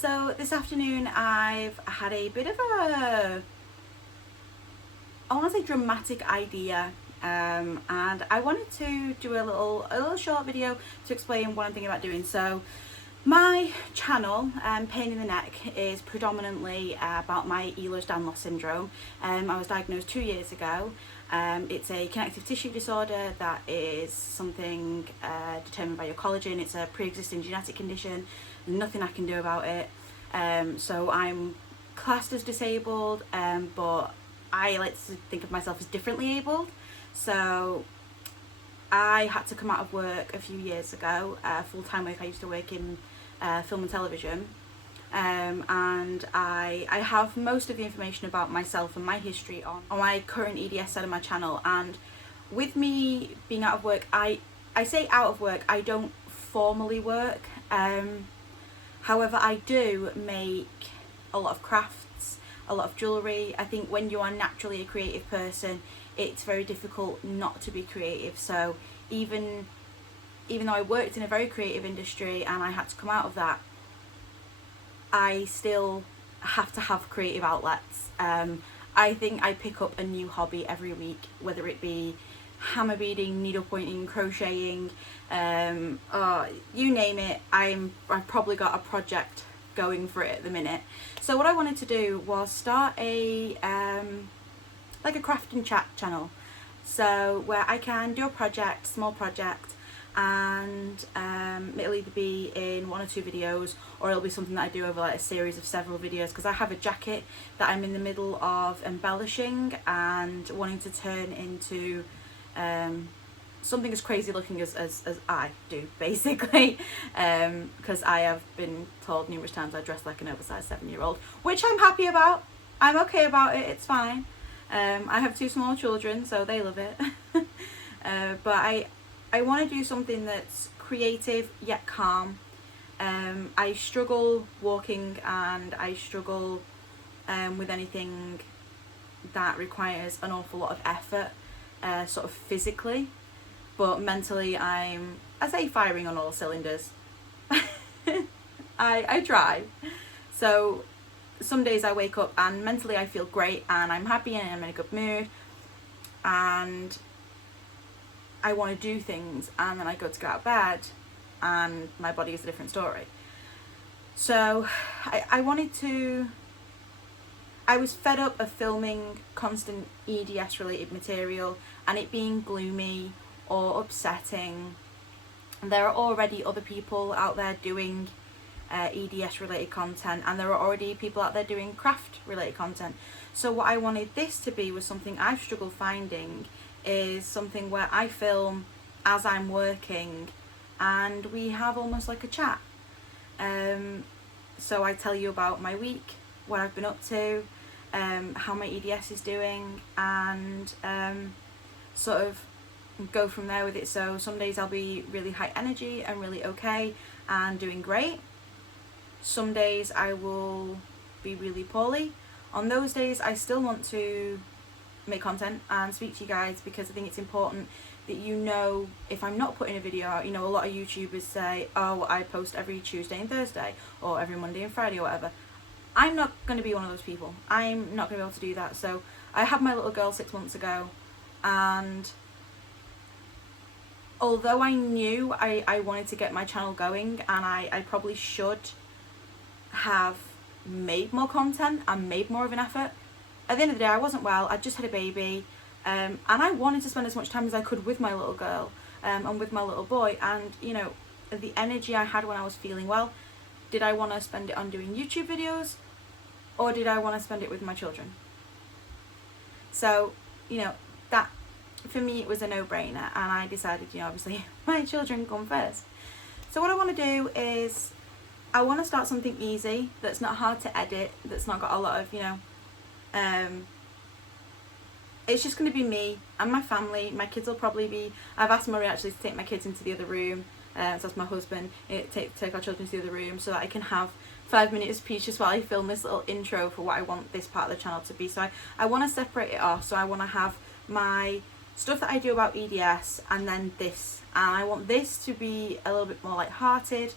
So this afternoon I've had a bit of a, I want to say dramatic idea, and I wanted to do a little short video to explain what I'm thinking about doing. So my channel, Pain in the Neck, is predominantly about my Ehlers-Danlos syndrome. I was diagnosed 2 years ago. It's a connective tissue disorder that is something determined by your collagen. It's a pre-existing genetic condition, nothing I can do about it. So I'm classed as disabled, but I like to think of myself as differently abled. So I had to come out of work a few years ago, full-time work. I used to work in film and television, and I have most of the information about myself and my history on my current EDS side of my channel. And with me being out of work, I say out of work, I don't formally work. However, I do make a lot of crafts, a lot of jewellery. I think when you are naturally a creative person, it's very difficult not to be creative. So even though I worked in a very creative industry and I had to come out of that, I still have to have creative outlets. I think I pick up a new hobby every week, whether it be hammer beading, needle pointing, crocheting, you name it. I've probably got a project going for it at the minute. So what I wanted to do was start a like a craft and chat channel, so where I can do a project, small project, and it'll either be in 1 or 2 videos, or it'll be something that I do over like a series of several videos, because I have a jacket that I'm in the middle of embellishing and wanting to turn into something as crazy looking as I do, basically, because I have been told numerous times I dress like an oversized 7-year-old, which I'm happy about. I'm okay about it, it's fine. I have 2 small children, so they love it. But I want to do something that's creative yet calm. I struggle walking, and I struggle with anything that requires an awful lot of effort, sort of physically, but mentally I say firing on all cylinders. I try. So some days I wake up and mentally I feel great and I'm happy and I'm in a good mood and I want to do things, and then I go to get out of bed and my body is a different story. So I was fed up of filming constant EDS related material and it being gloomy or upsetting. There are already other people out there doing EDS related content, and there are already people out there doing craft related content. So what I wanted this to be was something I've struggled finding, is something where I film as I'm working and we have almost like a chat. So I tell you about my week, what I've been up to, how my EDS is doing, and sort of go from there with it. So some days I'll be really high energy and really okay and doing great. Some days I will be really poorly. On those days I still want to make content and speak to you guys, because I think it's important that you know if I'm not putting a video out. You know, a lot of YouTubers say, oh, I post every Tuesday and Thursday or every Monday and Friday or whatever. I'm not going to be one of those people. I'm not going to be able to do that. So I had my little girl 6 months ago, and although I knew I wanted to get my channel going, and I probably should have made more content and made more of an effort, at the end of the day I wasn't well. I just had a baby, and I wanted to spend as much time as I could with my little girl and with my little boy. And you know, the energy I had when I was feeling well, did I want to spend it on doing YouTube videos, or did I want to spend it with my children? So you know, that for me it was a no-brainer, and I decided, you know, obviously my children come first. So what I want to do is I want to start something easy that's not hard to edit, that's not got a lot of, you know, it's just going to be me and my family. My kids will probably be, I've asked Murray actually to take my kids into the other room, so that's my husband, take our children to the other room so that I can have 5 minutes peace just while I film this little intro for what I want this part of the channel to be. So I want to separate it off. So I want to have my stuff that I do about EDS and then this, and I want this to be a little bit more light-hearted,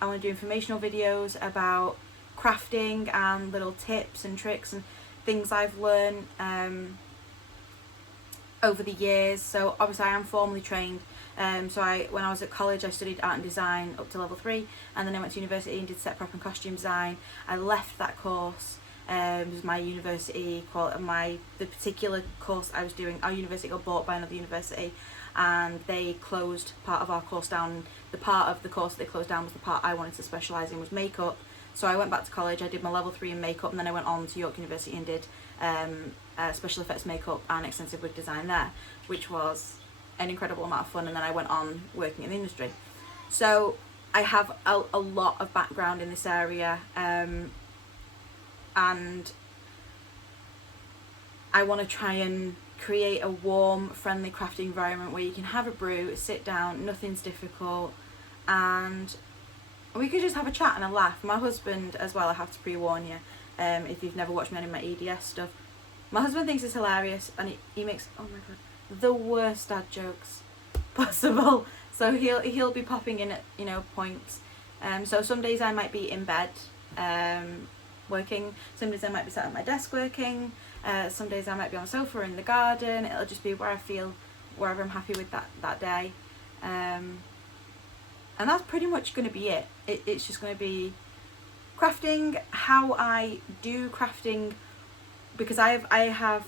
I want to do informational videos about crafting and little tips and tricks and things I've learned over the years. So obviously I am formally trained. So when I was at college, I studied art and design up to level 3, and then I went to university and did set prep and costume design. I left that course. It was my university, the particular course I was doing, our university got bought by another university, and they closed part of our course down. The part of the course that they closed down was the part I wanted to specialise in, was makeup. So I went back to college, I did my level 3 in makeup, and then I went on to York University and did special effects makeup and extensive wig design there, which was an incredible amount of fun. And then I went on working in the industry. So I have a lot of background in this area, and I want to try and create a warm, friendly crafting environment where you can have a brew, sit down, nothing's difficult, and we could just have a chat and a laugh. My husband as well, I have to pre-warn you, if you've never watched any of my EDS stuff, my husband thinks it's hilarious, and he makes, oh my god, the worst dad jokes possible. So he'll be popping in at, you know, points. So some days I might be in bed working, some days I might be sat at my desk working, some days I might be on the sofa or in the garden. It'll just be where I feel, wherever I'm happy with that day. And that's pretty much going to be it. It's just going to be crafting, how I do crafting, because I have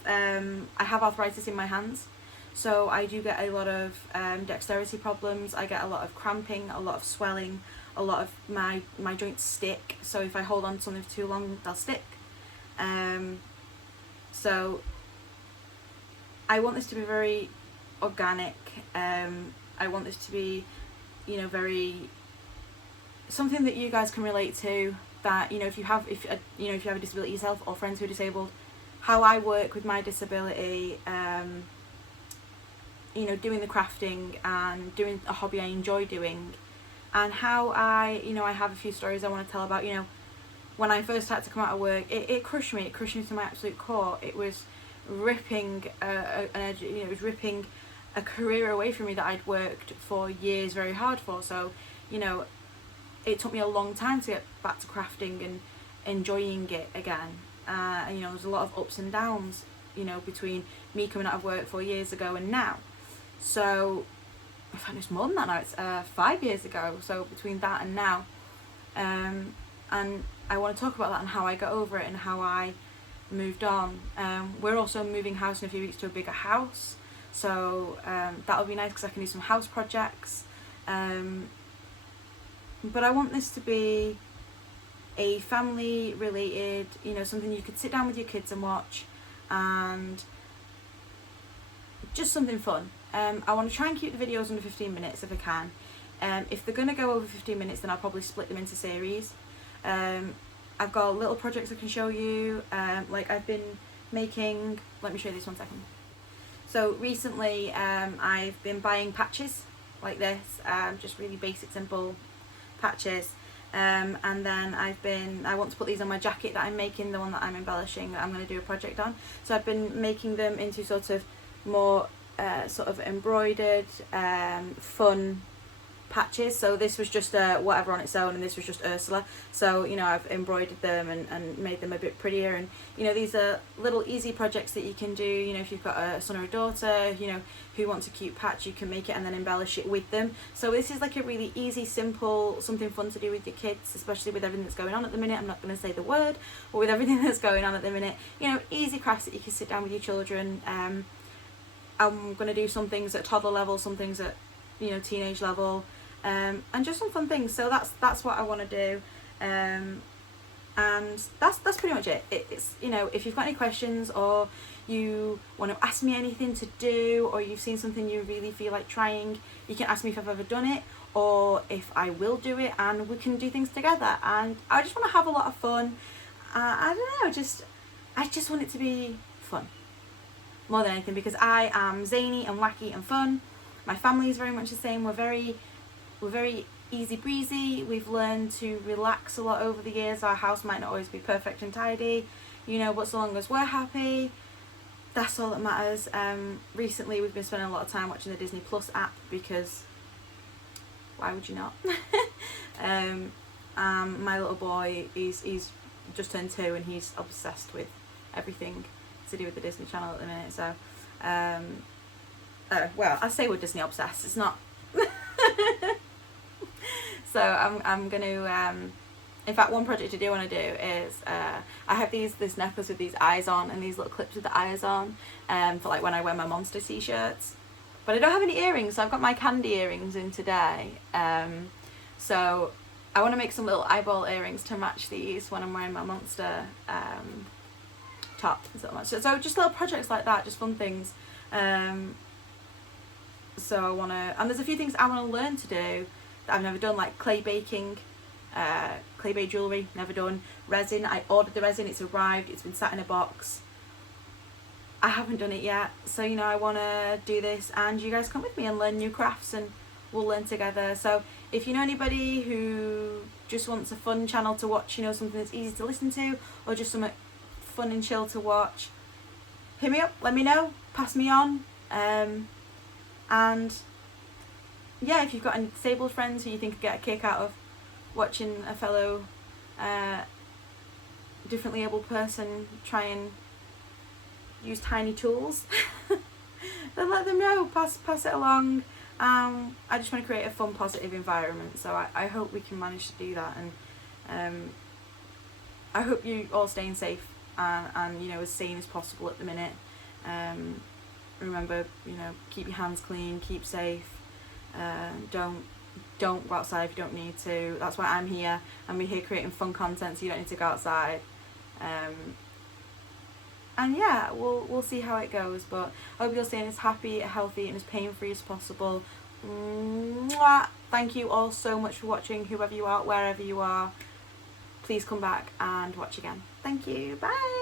arthritis in my hands, so I do get a lot of dexterity problems. I get a lot of cramping, a lot of swelling, a lot of my joints stick. So if I hold on to something for too long, they'll stick. So I want this to be very organic. I want this to be, you know, very something that you guys can relate to. That, you know, if you have a disability yourself, or friends who are disabled, how I work with my disability, you know, doing the crafting and doing a hobby I enjoy doing, and how I have a few stories I want to tell about, you know, when I first had to come out of work, it crushed me to my absolute core. It was ripping it was ripping a career away from me that I'd worked for years very hard for. So, you know, it took me a long time to get back to crafting and enjoying it again. You know, there's a lot of ups and downs, you know, between me coming out of work 4 years ago and now. So, in fact, it's more than that now. It's 5 years ago. So between that and now, and I want to talk about that and how I got over it and how I moved on. We're also moving house in a few weeks to a bigger house, so that'll be nice because I can do some house projects. But I want this to be a family related, you know, something you could sit down with your kids and watch, and just something fun. I want to try and keep the videos under 15 minutes if I can. If they're going to go over 15 minutes, then I'll probably split them into series. I've got little projects I can show you, like I've been making, let me show you this 1 second. So recently I've been buying patches like this, just really basic simple patches, and then I want to put these on my jacket that I'm making, the one that I'm embellishing, that I'm going to do a project on. So I've been making them into sort of more sort of embroidered fun patches. So this was just whatever on its own, and this was just Ursula. So, you know, I've embroidered them and made them a bit prettier, and, you know, these are little easy projects that you can do. You know, if you've got a son or a daughter, you know, who wants a cute patch, you can make it and then embellish it with them. So this is like a really easy, simple, something fun to do with your kids, especially with everything that's going on at the minute. I'm not going to say the word, but with everything that's going on at the minute, you know, easy crafts that you can sit down with your children. I'm going to do some things at toddler level, some things at, you know, teenage level, and just some fun things. So that's what I want to do, and that's pretty much it. It's, you know, if you've got any questions, or you want to ask me anything to do, or you've seen something you really feel like trying, you can ask me if I've ever done it, or if I will do it, and we can do things together. And I just want to have a lot of fun. I don't know, I just want it to be fun more than anything, because I am zany and wacky and fun. My family is very much the same. We're very easy breezy. We've learned to relax a lot over the years. Our house might not always be perfect and tidy, you know, but so long as we're happy, that's all that matters. Recently we've been spending a lot of time watching the Disney Plus app, because why would you not? My little boy, he's just turned 2 and he's obsessed with everything to do with the Disney Channel at the minute. So, well, I say we're Disney obsessed. It's not. So I'm gonna. In fact, one project I do want to do is I have this necklace with these eyes on and these little clips with the eyes on, for like when I wear my Monster t-shirts. But I don't have any earrings, so I've got my candy earrings in today. So I want to make some little eyeball earrings to match these when I'm wearing my Monster top. So just little projects like that, just fun things. So I want to, and there's a few things I want to learn to do that I've never done, like clay baking, clay baked jewellery, never done. Resin, I ordered the resin, it's arrived, it's been sat in a box. I haven't done it yet, so you know, I want to do this, and you guys come with me and learn new crafts, and we'll learn together. So if you know anybody who just wants a fun channel to watch, you know, something that's easy to listen to, or just something fun and chill to watch, hit me up, let me know, pass me on. And yeah, if you've got any disabled friends who you think could get a kick out of watching a fellow differently able person try and use tiny tools, then let them know, pass it along. I just want to create a fun, positive environment, so I hope we can manage to do that, and I hope you all staying safe and you know, as sane as possible at the minute. Remember, you know, keep your hands clean, keep safe, don't go outside if you don't need to. That's why I'm here. I'm here creating fun content, so you don't need to go outside. And yeah, we'll see how it goes, but I hope you're staying as happy, healthy and as pain-free as possible. Mwah! Thank you all so much for watching, whoever you are, wherever you are. Please come back and watch again. Thank you, bye!